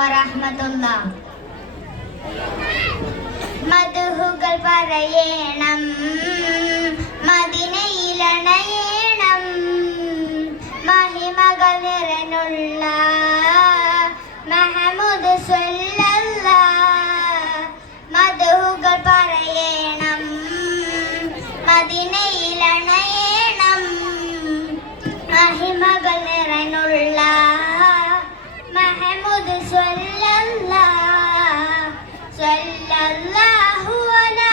വറഹ്മത്തുള്ളാഹി. മദ്ഹുകൾ പറയണം, മദീനയിലണയണം, മഹിമകൾ നിറഞ്ഞുള്ള മുഹമ്മദ് സ്വല്ലല്ലാഹ്. മദ്ഹുകൾ പറയണം, മദീനയിലണയണം, മഹിമകൾ നിറഞ്ഞുള്ള മുഹമ്മദ് സ്വല്ലല്ലാഹ്. സ്വല്ലല്ലാഹു അലാ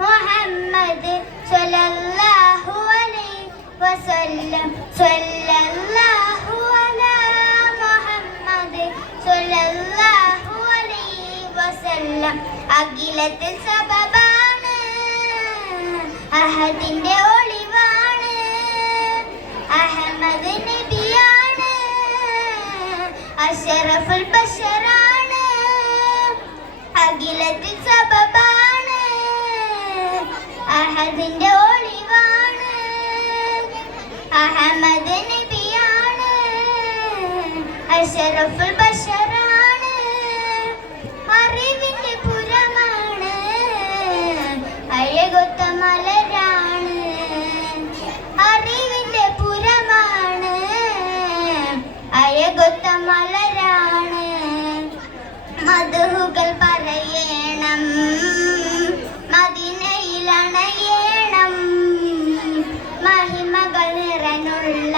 മുഹമ്മദ് സ്വല്ലല്ലാഹു അലൈഹി വസല്ലം. സ്വല്ലല്ലാഹു അലാ മുഹമ്മദ് സ്വല്ലല്ലാഹു അലൈഹി വസല്ലം. അഖിലത്തിൽ സബബാണ്, അഹദിന്റെ ഒളിവാണ്, അഹമ്മദ് നബിയാണ്, അഷ്റഫുൽ ബശറാണ്. അഖിലത്തിൽ സബബാണ്, അഹദിന്റെ ഒളിവാണ്, അഹമ്മദ് നബിയാണ്, അഷ്റഫുൽ ബശറാണ്. അറിവിന്റെ പുരമാണ്, അഴകൊത്ത മലരാണ്. അറിവിന്റെ പുരമാണ്, അഴകൊത്ത മലരാണ്. മദ്ഹുകൾ പറയണം, മദീനയിലണയണം, മഹിമകൾ നിറഞ്ഞുള്ള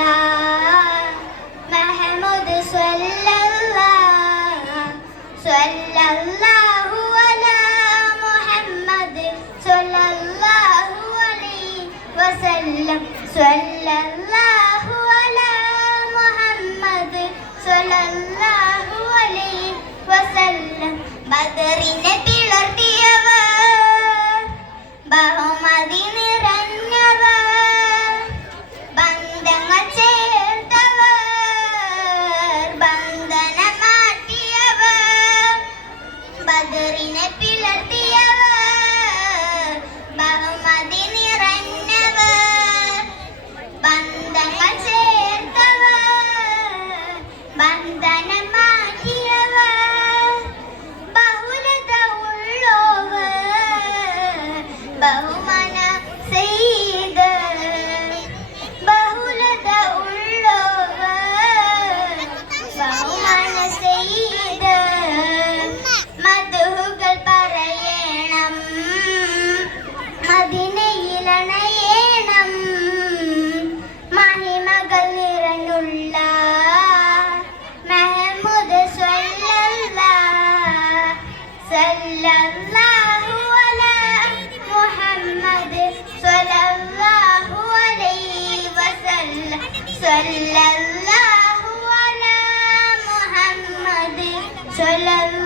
മുഹമ്മദ് സ്വല്ലല്ലാഹ്. സ്വല്ലല്ലാഹു അലാ മുഹമ്മദ് സ്വല്ലല്ലാഹു അലൈഹി വസല്ലം. സ്വല്ലല്ലാഹു അലാ മുഹമ്മദ് സ്വല്ലല്ലാഹു അലൈഹി വസല്ലം. ബദറിനെ പിളർത്തിയവർ, ബഹുമതി നിറഞ്ഞവർ, ബന്ധങ്ങൾ ചേർത്തവർ, ബന്ധനം മാറ്റിയവർ. ബദറിനെ പിളർത്തിയവർ, ബഹുമതി നിറഞ്ഞവർ, ബന്ധങ്ങൾ ചേർത്തവർ, ബന്ധനം മാറ്റിയവർ. ബഹുലത ഉള്ളോവർ, ബഹുമാന ചെയ്ത്. ബഹുലത ഉള്ളോവർ, ബഹുമാന ചെയ്ത്. മദ്ഹുകൾ പറയണം, മദീനയിലണയണം, മഹിമകൾ നിറഞ്ഞുള്ള മുഹമ്മദ് സ്വല്ലല്ലാഹ്. സ്വല്ലല്ലാഹു അലാ മുഹമ്മദ് സ്വല്ലല്ലാഹു അലൈഹി വസല്ലം. സ്വല്ലല്ലാഹു അലാ മുഹമ്മദ് സ്വല്ലല്ലാഹു